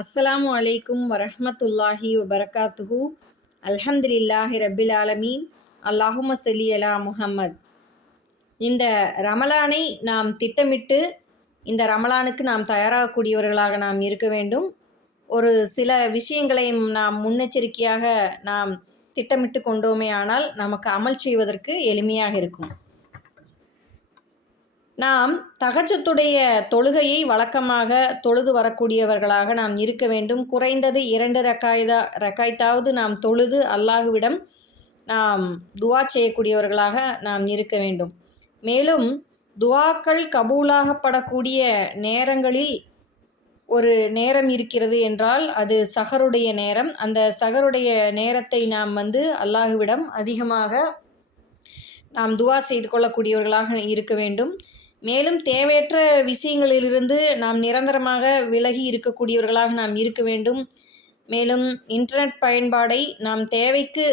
அஸ்ஸலாமு அலைக்கும் வரஹமத்துல்லாஹி வபரகாத்துஹு. அல்ஹம்துலில்லாஹி ரபில் ஆலமீன். அல்லாஹும சல்லி அலா முஹம்மத். இந்த ரமலானை நாம் திட்டமிட்டு இந்த ரமலானுக்கு நாம் தயாராகக்கூடியவர்களாக நாம் இருக்க வேண்டும். ஒரு சில விஷயங்களை நாம் முன்னெச்சரிக்கையாக நாம் திட்டமிட்டு கொண்டோமே ஆனால் நமக்கு அமல் செய்வதற்கு எளிமையாக இருக்கும். நாம் தகச்சத்துடைய தொழுகையை வழக்கமாக தொழுது வரக்கூடியவர்களாக நாம் இருக்க வேண்டும். குறைந்தது இரண்டு ரக்காய்தா ரக்காய்த்தாவது நாம் தொழுது அல்லாஹுவிடம் நாம் துவா செய்யக்கூடியவர்களாக நாம் இருக்க வேண்டும். மேலும் துவாக்கள் கபூலாகப்படக்கூடிய நேரங்களில் ஒரு நேரம் இருக்கிறது என்றால் அது சகருடைய நேரம். அந்த சகருடைய நேரத்தை நாம் வந்து அல்லாஹுவிடம் அதிகமாக நாம் துவா செய்து கொள்ளக்கூடியவர்களாக இருக்க வேண்டும். மேலும் தேவையற்ற விஷயங்களிலிருந்து நாம் நிரந்தரமாக விலகி இருக்கக்கூடியவர்களாக நாம் இருக்க வேண்டும். மேலும் இன்டர்நெட் பயன்பாடை நாம் தேவைக்கு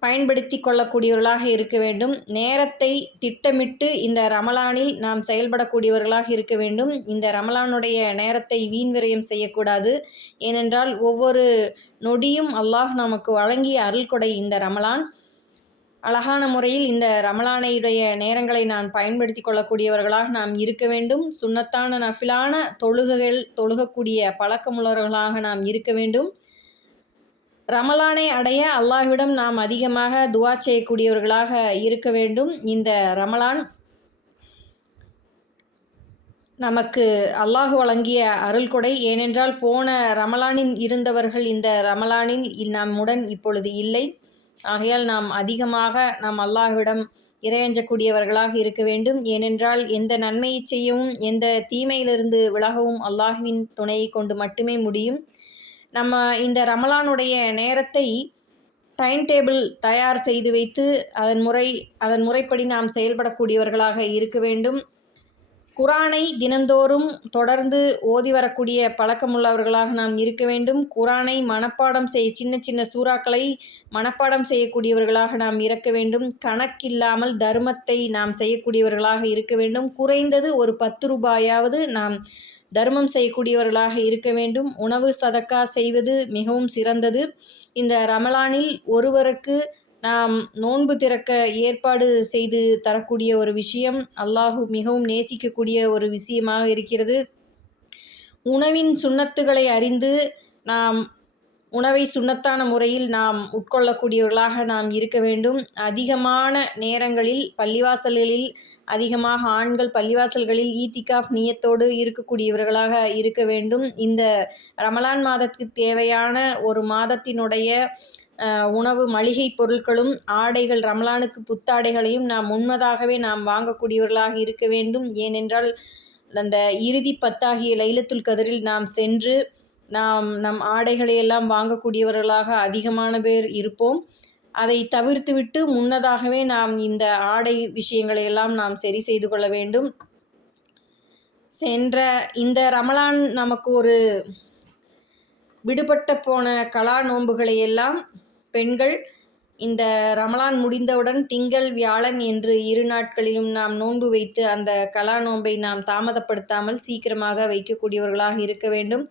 பயன்படுத்தி கொள்ளக்கூடியவர்களாக இருக்க வேண்டும். நேரத்தை திட்டமிட்டு இந்த ரமலானில் நாம் செயல்படக்கூடியவர்களாக இருக்க வேண்டும். இந்த ரமலானுடைய நேரத்தை வீண்விரயம் செய்யக்கூடாது. ஏனென்றால் ஒவ்வொரு நொடியும் அல்லாஹ் நமக்கு வழங்கிய அருள்கொடை இந்த ரமலான். அழகான முறையில் இந்த ரமலானையுடைய நேரங்களை நான் பயன்படுத்தி கொள்ளக்கூடியவர்களாக நாம் இருக்க வேண்டும். சுண்ணத்தான நஃபிலான தொழுகைகள் தொழுகக்கூடிய பழக்கமுள்ளவர்களாக நாம் இருக்க வேண்டும். ரமலானை அடைய அல்லாஹ்விடம் நாம் அதிகமாக துவா செய்யக்கூடியவர்களாக இருக்க வேண்டும். இந்த ரமலான் நமக்கு அல்லாஹ் வழங்கிய அருள்கொடை ஏனென்றால் போன ரமலானில் இருந்தவர்கள் இந்த ரமலானில் நம்முடன் இப்பொழுது இல்லை. ஆகையால் நாம் அதிகமாக நாம் அல்லாஹ்விடம் இறையஞ்சக்கூடியவர்களாக இருக்க வேண்டும். ஏனென்றால் எந்த நன்மையை செய்யவும் எந்த தீமையிலிருந்து விலகவும் அல்லாஹுவின் துணையை கொண்டு மட்டுமே முடியும். நம்ம இந்த ரமலானுடைய நேரத்தை டைம் டேபிள் தயார் செய்து வைத்து அதன் முறை அதன் முறைப்படி நாம் செயல்படக்கூடியவர்களாக இருக்க வேண்டும். குரானை தினந்தோறும் தொடர்ந்து ஓதி வரக்கூடிய பழக்கமுள்ளவர்களாக நாம் இருக்க வேண்டும். குரானை மனப்பாடம் செய்ய சின்ன சின்ன சூறாக்களை மனப்பாடம் செய்யக்கூடியவர்களாக நாம் இருக்க வேண்டும். கணக்கில்லாமல் தர்மத்தை நாம் செய்யக்கூடியவர்களாக இருக்க வேண்டும். குறைந்தது ஒரு பத்து ரூபாயாவது நாம் தர்மம் செய்யக்கூடியவர்களாக இருக்க வேண்டும். உணவு சதக்கா செய்வது மிகவும் சிறந்தது. இந்த ரமலானில் ஒருவருக்கு நாம் நோன்பு திறக்க ஏற்பாடு செய்து தரக்கூடிய ஒரு விஷயம் அல்லாஹு மிகவும் நேசிக்கக்கூடிய ஒரு விஷயமாக இருக்கிறது. உணவின் சுண்ணத்துகளை அறிந்து நாம் உணவை சுண்ணத்தான முறையில் நாம் உட்கொள்ளக்கூடியவர்களாக நாம் இருக்க வேண்டும். அதிகமான நேரங்களில் பள்ளிவாசல்களில் அதிகமாக ஆண்கள் பள்ளிவாசல்களில் ஈத்திகாஃப் நியத்தோடு இருக்கக்கூடியவர்களாக இருக்க வேண்டும். இந்த ரமலான் மாதத்துக்கு தேவையான ஒரு மாதத்தினுடைய உணவு மளிகை பொருட்களும் ஆடைகள் ரமலானுக்கு புத்தாடைகளையும் நாம் முன்னதாகவே நாம் வாங்கக்கூடியவர்களாக இருக்க வேண்டும். ஏனென்றால் அந்த இறுதி பத்தாகிய லைலத்துல் கதிரில் நாம் சென்று நாம் நம் ஆடைகளை எல்லாம் வாங்கக்கூடியவர்களாக அதிகமான பேர் இருப்போம். அதை தவிர்த்துவிட்டு முன்னதாகவே நாம் இந்த ஆடை விஷயங்களை எல்லாம் நாம் சரி செய்து கொள்ள வேண்டும். சென்ற இந்த ரமலான் நமக்கு ஒரு விடுபட்ட போன கலா நோன்புகளை எல்லாம் பெண்கள் இந்த ரமலான் முடிந்தவுடன் திங்கள் வியாழன் என்று இரு நாட்களிலும் நாம் நோன்பு வைத்து அந்த கலா நோன்பை நாம் தாமதப்படுத்தாமல் சீக்கிரமாக வைக்கக்கூடியவர்களாக இருக்க வேண்டும்.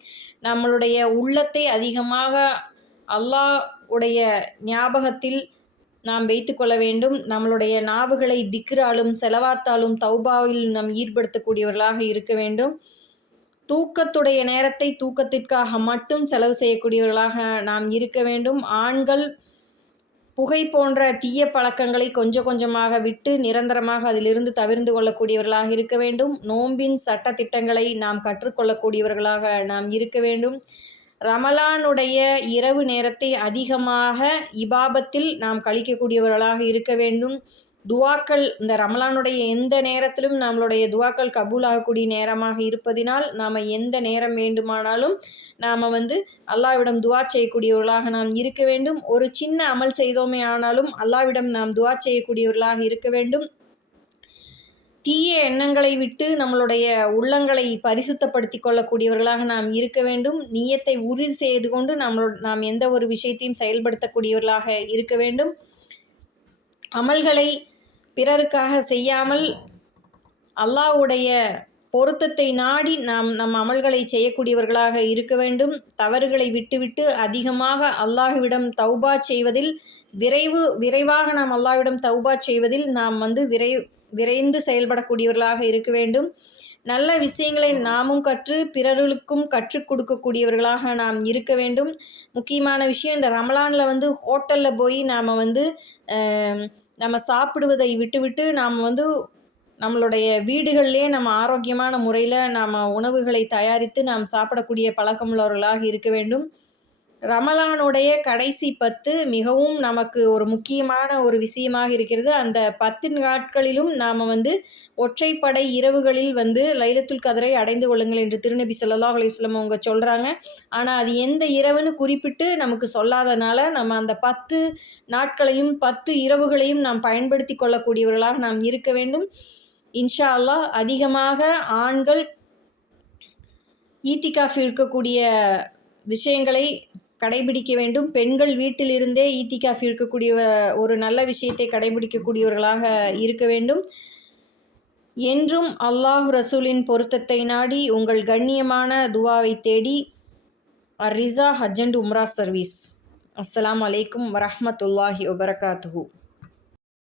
நம்மளுடைய உள்ளத்தை அதிகமாக அல்லாஹ் உடைய ஞாபகத்தில் நாம் வைத்துக்கொள்ள வேண்டும். நம்மளுடைய நாவுகளை திக்ராலும் செலவாத்தாலும் தௌபாவில் நாம் ஈடுபடுத்தக்கூடியவர்களாக இருக்க வேண்டும். தூக்கத்துடைய நேரத்தை தூக்கத்திற்காக மட்டும் செலவு செய்யக்கூடியவர்களாக நாம் இருக்க வேண்டும். ஆண்கள் புகை போன்ற தீய பழக்கங்களை கொஞ்சம் கொஞ்சமாக விட்டு நிரந்தரமாக அதிலிருந்து தவிர்ந்து கொள்ளக்கூடியவர்களாக இருக்க வேண்டும். நோம்பின் சட்ட திட்டங்களை நாம் கற்றுக்கொள்ளக்கூடியவர்களாக நாம் இருக்க வேண்டும். ரமலானுடைய இரவு நேரத்தை அதிகமாக இபாபத்தில் நாம் கழிக்கக்கூடியவர்களாக இருக்க வேண்டும். துவாக்கள் இந்த ரமலானுடைய எந்த நேரத்திலும் நம்மளுடைய துவாக்கள் கபூல் ஆகக்கூடிய நேரமாக இருப்பதினால் நாம் எந்த நேரம் வேண்டுமானாலும் நாம் வந்து அல்லாவிடம் துவா செய்யக்கூடியவர்களாக நாம் இருக்க வேண்டும். ஒரு சின்ன அமல் செய்தோமே ஆனாலும் அல்லாவிடம் நாம் துவா செய்யக்கூடியவர்களாக இருக்க வேண்டும். தீய எண்ணங்களை விட்டு நம்மளுடைய உள்ளங்களை பரிசுத்தப்படுத்தி கொள்ளக்கூடியவர்களாக நாம் இருக்க வேண்டும். நீயத்தை உறுதி செய்து கொண்டு நம்மளோட நாம் எந்த ஒரு விஷயத்தையும் செயல்படுத்தக்கூடியவர்களாக இருக்க வேண்டும். அமல்களை பிறருக்காக செய்யாமல் அல்லாஹ்வுடைய பொருத்தத்தை நாடி நாம் நம் அமல்களை செய்யக்கூடியவர்களாக இருக்க வேண்டும். தவறுகளை விட்டுவிட்டு அதிகமாக அல்லாஹ்விடம் தௌபா செய்வதில் விரைவு விரைவாக நாம் அல்லாஹ்விடம் தௌபா செய்வதில் நாம் வந்து விரை விரைந்து செயல்படக்கூடியவர்களாக இருக்க வேண்டும். நல்ல விஷயங்களை நாமும் கற்று பிறர்களுக்கும் கற்றுக் கொடுக்கக்கூடியவர்களாக நாம் இருக்க வேண்டும். முக்கியமான விஷயம் இந்த ரமலானில் வந்து ஹோட்டலில் போய் நாம் வந்து நம்ம சாப்பிடுவதை விட்டுவிட்டு நாம் வந்து நம்மளுடைய வீடுகளிலே நம்ம ஆரோக்கியமான முறையில் நாம் உணவுகளை தயாரித்து நாம் சாப்பிடக்கூடிய பழக்கமுள்ளவர்களாக இருக்க வேண்டும். ரமலானுடைய கடைசி பத்து மிகவும் நமக்கு ஒரு முக்கியமான ஒரு விஷயமாக இருக்கிறது. அந்த பத்து நாட்களிலும் நாம் வந்து ஒற்றைப்படை இரவுகளில் வந்து லைலத்துல் கதரை அடைந்து கொள்ளுங்கள் என்று திருநபி சொல்லலா அலைஹி அவங்க சொல்கிறாங்க ஆனால் அது எந்த இரவுன்னு குறிப்பிட்டு நமக்கு சொல்லாதனால நம்ம அந்த பத்து நாட்களையும் பத்து இரவுகளையும் நாம் பயன்படுத்தி கொள்ளக்கூடியவர்களாக நாம் இருக்க வேண்டும். இன்ஷா அல்லாஹ் அதிகமாக ஆண்கள் ஈத்திகாஃப் இருக்கக்கூடிய விஷயங்களை கடைபிடிக்க வேண்டும். பெண்கள் வீட்டிலிருந்தே ஈத்திகாஃப் இருக்கக்கூடிய ஒரு நல்ல விஷயத்தை கடைபிடிக்கக்கூடியவர்களாக இருக்க வேண்டும். என்றும் அல்லாஹ் ரசூலின் பொருத்தத்தை நாடி உங்கள் கண்ணியமான துவாவை தேடி அர் ரிசா ஹஜ் அண்ட் உம்ரா சர்வீஸ். அஸ்லாம் அலைக்கும் வரமத்துல்லாஹி வபரகாத்துஹு.